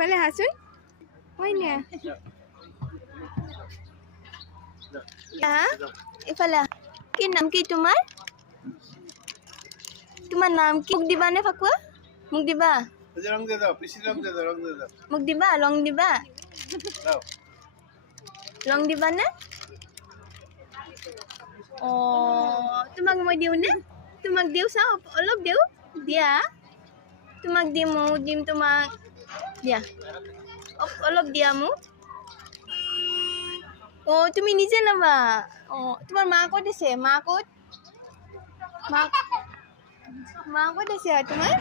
ইফালে হাচোন হয় নে ইফালে কি নাম কি তোমাৰ নাম কি মোক দিবা নে ফাকুৱা মোক দিবা ৰং দে দাও পিসি ৰং দে দাও মোক দিবা দাও ৰং দিবা নে অ তোমাক মই দিওঁ নে তোমাক দিওঁ চাওঁ অলপ দিওঁ দিয়া তোমাক দিম ময়ো দিম তোমাক দিয়া অলপ দিয়া মোক অ তুমি নিজে ল'বা অ তোমাৰ মা ক'ত আছে মা ক'ত আছে তোমাৰ